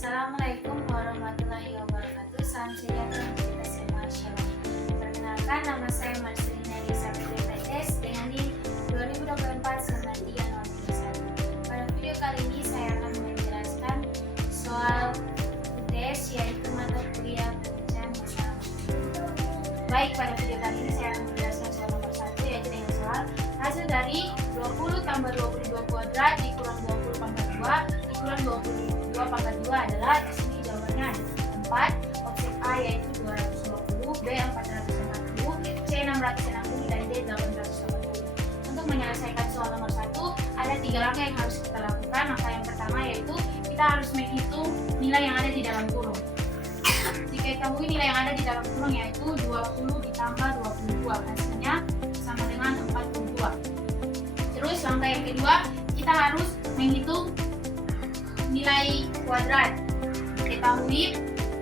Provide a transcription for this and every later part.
Assalamualaikum warahmatullahi wabarakatuh. Salam sejahtera untuk kita semua. Shalom. Perkenalkan, nama saya Marcelina Elizabeth PTS dengan NIM 2024-9331. Pada video kali ini saya akan menjelaskan soal UTS, yaitu mata kuliah pekerjaan bersama. Baik, pada video kali ini saya akan menjelaskan soal nomor 1, yaitu dengan soal hasil dari 20 tambah 22 kuadrat dikurang 20 pangkat 2 dikurang 22 pangkat 2 adalah, di sini jawabannya ada 4. Opsi A yaitu 220, B 440, C 660, dan D 880. Untuk menyelesaikan soal nomor 1 ada 3 langkah yang harus kita lakukan. Langkah yang pertama yaitu kita harus menghitung nilai yang ada di dalam kurung. Jika ketahui nilai yang ada di dalam kurung yaitu 20 ditambah 22, hasilnya sama dengan 42. Terus langkah yang kedua, kita harus menghitung nilai kuadrat. Ketahui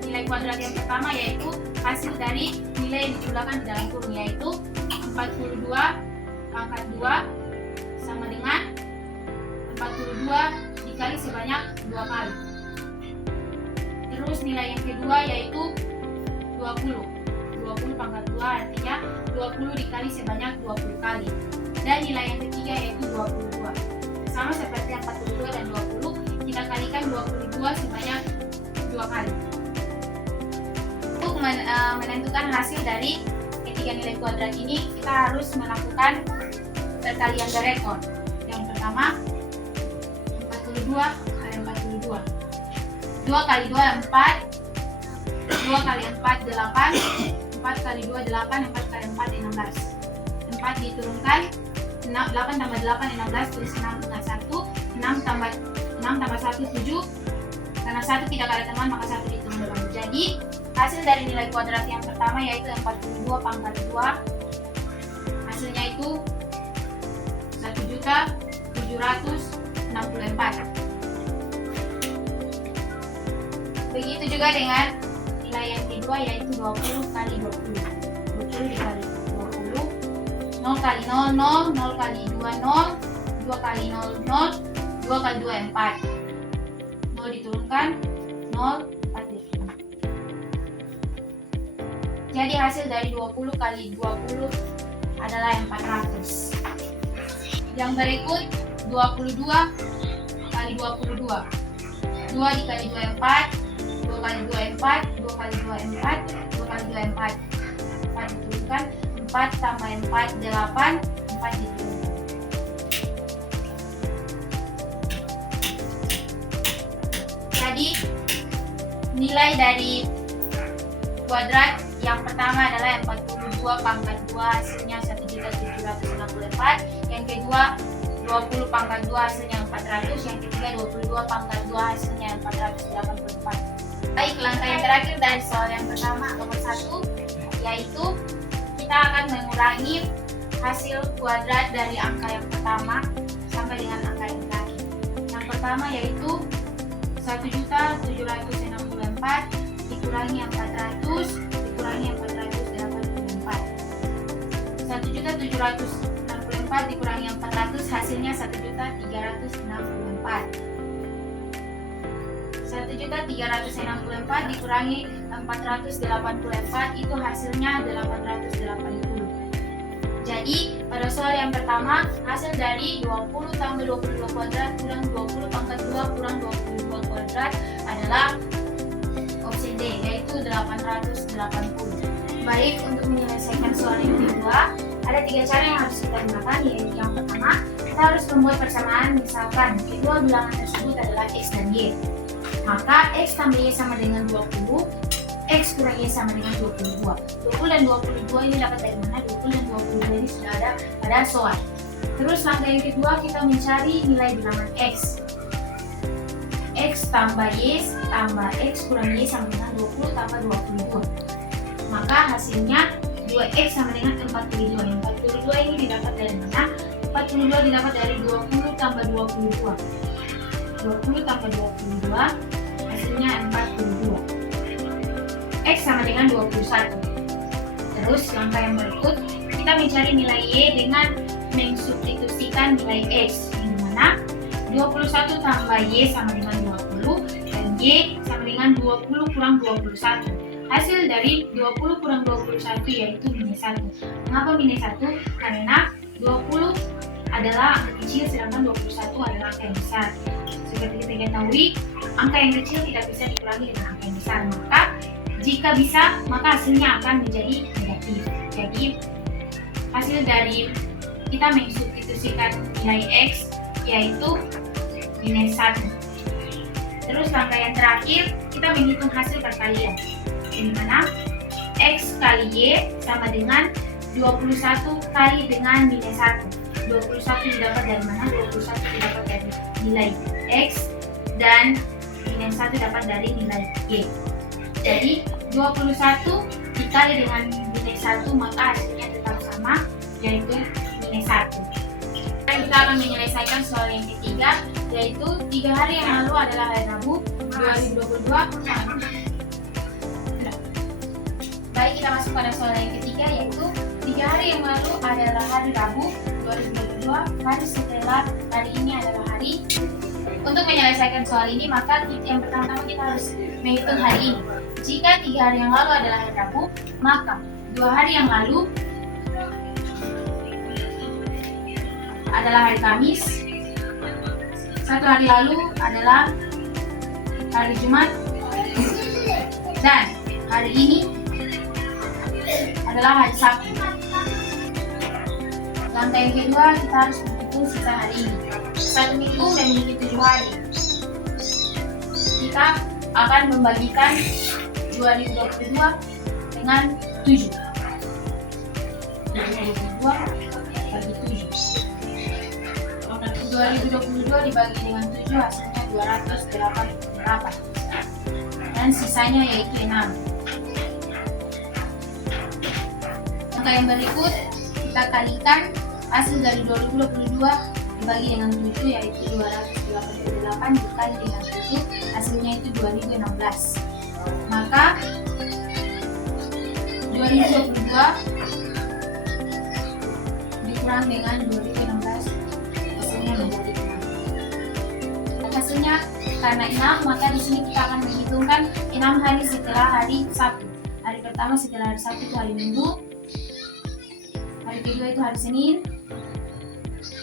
nilai kuadrat yang pertama yaitu hasil dari nilai yang dijumlahkan di dalam kurung, yaitu 42 pangkat 2 sama dengan 42 dikali sebanyak 2 kali. Terus nilai yang kedua yaitu 20 pangkat 2 artinya 20 dikali sebanyak 20 kali. Dan nilai yang ketiga yaitu 22. Sama seperti 42 dan 20, kita kalikan 22 sebanyak 2 kali. Untuk menentukan hasil dari ketiga nilai kuadrat ini, kita harus melakukan perkalian berekor. Yang pertama, 42 kali 42. 2 kali 2 4, 2 kali 4 8, 4 kali 2 8, 4 kali 4 16. 4 diturunkan, 8 tambah 8 16, tulis 6 dengan 1, 6 tambah 1 7, karena 1 tidak ada teman maka 1 diturunkan. Jadi hasil dari nilai kuadrat yang pertama yaitu 42 pangkat 2, hasilnya itu 1.764.000. Begitu juga dengan nilai yang kedua yaitu 20 kali 20. 20 dikali 20, 0 kali 0 0, 0 kali 2 0, 2 kali 0 0, 2 kali 2 4. 0 diturunkan, 0 4 diturunkan. Jadi hasil dari 20 kali 20 adalah 400. Yang berikut 22 kali 22. 2 dikali 2 4, 2 kali 2 4, 2 kali 2 4, 2 kali 2 4. 4 diturunkan, 4 tambah 4 8, 4 diturunkan. Jadi nilai dari kuadrat yang pertama adalah 42 pangkat 2, hasilnya 1.764. Yang kedua 20 pangkat 2, hasilnya 400. Yang ketiga 22 pangkat 2, hasilnya 484. Baik, langkah yang terakhir dari soal yang pertama nomor 1 yaitu kita akan mengurangi hasil kuadrat dari angka yang pertama sampai dengan angka yang terakhir. Yang pertama yaitu 1.764 dikurangi 400 dikurangi 484. 1.764 dikurangi 400, hasilnya 1.364. 1.364 dikurangi 484 itu hasilnya 880. Jadi pada soal yang pertama, hasil dari 20 tambah 22 kuadrat kurang 20 pangkat 2 kurang 22 kuadrat adalah opsi D, yaitu 880. Baik, untuk menyelesaikan soal yang kedua, ada 3 cara yang harus kita gunakan, yaitu yang pertama, kita harus membuat persamaan. Misalkan kedua bilangan tersebut adalah X dan Y, maka X tambah Y sama dengan 20, X kurang Y sama dengan 22. 20 dan 22 ini dapat dari mana? 20 dan 22 ini sudah ada pada soal. Terus langkah yang kedua, kita mencari nilai bilangan X. X tambah Y tambah X kurang Y sama dengan 20 tambah 22. Maka hasilnya 2X sama dengan 42. Yang 42 ini didapat dari mana? 42 didapat dari 20 tambah 22. 20 tambah 22 hasilnya 42. X sama dengan 21. Terus langkah yang berikut, kita mencari nilai Y dengan mensubstitusikan nilai X, yang mana 21 tambah Y sama dengan 20 dan Y sama dengan 20 kurang 21. Hasil dari 20 kurang 21 yaitu minus 1. Mengapa minus 1? Karena 20 adalah angka kecil sedangkan 21 adalah angka yang besar. Seperti kita ketahui, angka yang kecil tidak bisa dikurangi dengan angka yang besar. Maka jika bisa, maka hasilnya akan menjadi negatif. Jadi hasil dari kita mensubstitusikan nilai X yaitu minus 1. Terus langkah yang terakhir, kita menghitung hasil perkalian, di mana X kali Y sama dengan 21 kali dengan minus 1. 21 didapat dari mana? 21 didapat dari nilai X dan minus 1 dapat dari nilai Y. Jadi 21 dikali dengan minus 1 maka hasilnya tetap sama, yaitu minus 1. Dan kita akan menyelesaikan soal yang ketiga, yaitu 3 hari yang lalu adalah hari Rabu 2022. Baik, kita masuk pada soal yang ketiga, yaitu 3 hari yang lalu adalah hari Rabu 2022. Hari setelah hari ini adalah hari. Untuk menyelesaikan soal ini, maka yang pertama-tama kita harus menghitung hari ini. Jika 3 hari yang lalu adalah hari Rabu, maka 2 hari yang lalu adalah hari Kamis, 1 hari lalu adalah hari Jumat, dan hari ini adalah hari Sabtu. Langkah yang kedua, kita harus menghitung sisa hari ini. Satu minggu memiliki 7 hari. Kita akan membagikan 2022 dengan 7. 2022 bagi 7. 2022 dibagi dengan 7 hasilnya 288. Dan sisanya yaitu 6. Langkah yang berikut, kita kalikan hasil dari 2022 dibagi dengan 7 yaitu 288 dikali dengan 7 hasilnya itu 2016. Maka 2022 dikurang dengan 2016 hasilnya menjadi 6. Hasilnya karena 6 maka di sini kita akan menghitungkan 6 hari setelah hari Sabtu. Hari pertama setelah hari Sabtu itu hari Minggu. Hari kedua itu hari Senin.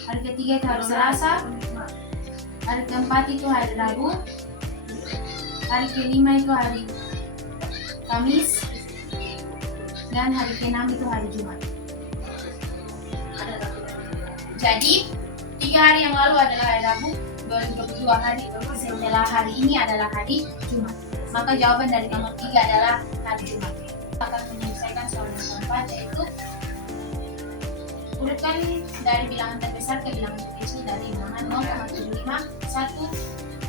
Hari ketiga itu hari Selasa. Hari keempat itu hari Rabu. Hari kelima itu hari Kamis. Dan hari keenam itu hari Jumat. Jadi 3 hari yang lalu adalah hari Rabu, 2022 hari setelah hari ini adalah hari Jumat. Maka jawaban dari nomor 3 adalah hari Jumat. Akan menyelesaikan soal yang keempat, yaitu urutkan dari bilangan terbesar ke bilangan terkecil dari bilangan 0,75, 1,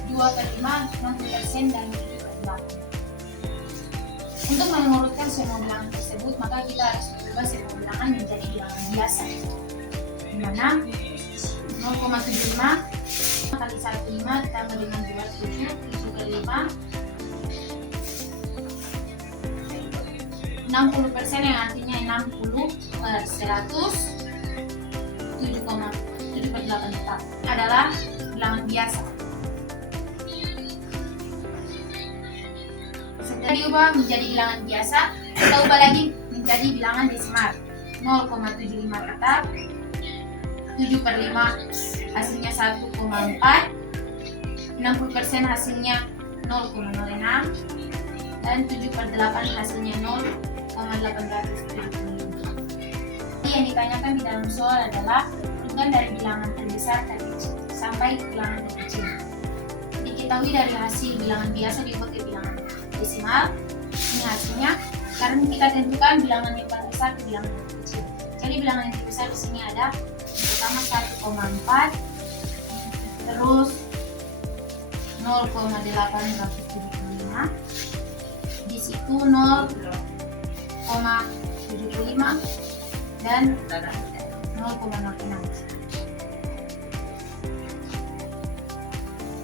2/5, 60% dan 7/8. Untuk mengurutkan semua bilangan tersebut, maka kita harus mengubah semua bilangan menjadi bilangan biasa, di mana 0,75 kali 1,5 ditambah dengan 27, 7/5, 60% yang artinya 60/100, 7,7/8 adalah bilangan biasa. Setelah diubah menjadi bilangan biasa, kita ubah lagi menjadi bilangan desimal. 0,75 tetap, 7/5 hasilnya 1,4, 60% hasilnya 0,06, dan 7/8 hasilnya 0,875. Yang ditanyakan di dalam soal adalah urutkan dari bilangan terbesar sampai bilangan terkecil. Diketahui dari hasil bilangan biasa diubah ke bilangan desimal. Ini hasilnya karena kita tentukan bilangan yang paling besar ke bilangan terkecil. Jadi bilangan yang terbesar di sini ada pertama 1,4, terus 0,875, di situ 0,75 dan 0,06.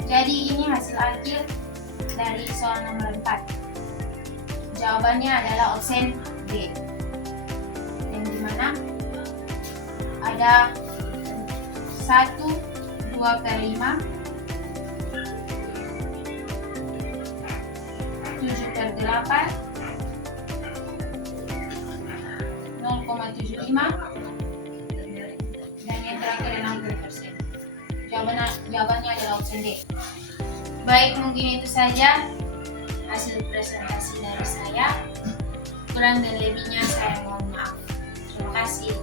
Jadi ini hasil akhir dari soal nomor 4. Jawabannya adalah option B, yang dimana ada 1/2/5, 0,75, dan yang terakhir 60%. Jawabannya adalah opsi D. Baik, mungkin itu saja hasil presentasi dari saya. Kurang dan lebihnya saya mohon maaf. Terima kasih.